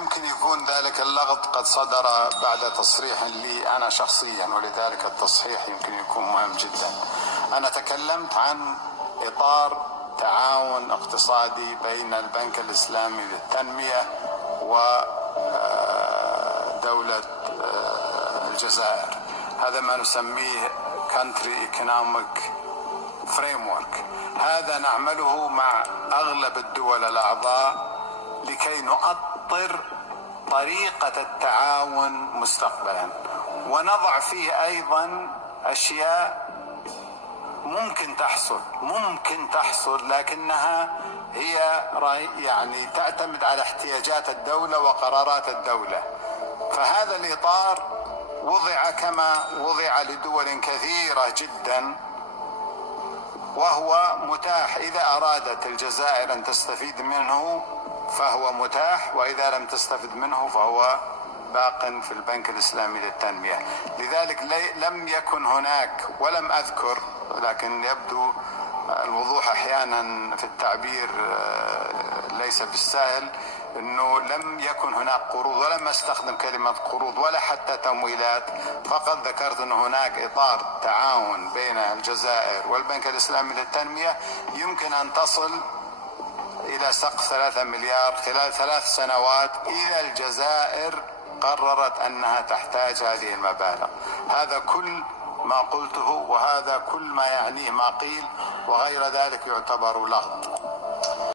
يمكن يكون ذلك اللغط قد صدر بعد تصريح لي أنا شخصيا، ولذلك التصحيح يمكن يكون مهم جدا. أنا تكلمت عن إطار تعاون اقتصادي بين البنك الإسلامي للتنمية ودولة الجزائر. هذا ما نسميه Country Economic Framework. هذا نعمله مع أغلب الدول الأعضاء لكي نؤطر طريقة التعاون مستقبلا، ونضع فيه أيضا أشياء ممكن تحصل لكنها هي يعني تعتمد على احتياجات الدولة وقرارات الدولة. فهذا الإطار وضع كما وضع لدول كثيرة جدا، وهو متاح. إذا أرادت الجزائر أن تستفيد منه فهو متاح، وإذا لم تستفد منه فهو باق في البنك الإسلامي للتنمية. لذلك لم يكن هناك، ولم أذكر، لكن يبدو الوضوح أحيانا في التعبير ليس بالسهل، أنه لم يكن هناك قروض، ولم أستخدم كلمة قروض ولا حتى تمويلات. فقط ذكرت أن هناك إطار تعاون بين الجزائر والبنك الإسلامي للتنمية يمكن أن تصل إلى سقف 3 مليار خلال 3 سنوات إذا الجزائر قررت أنها تحتاج هذه المبالغ. هذا كل ما قلته، وهذا كل ما يعنيه ما قيل، وغير ذلك يعتبر لغط.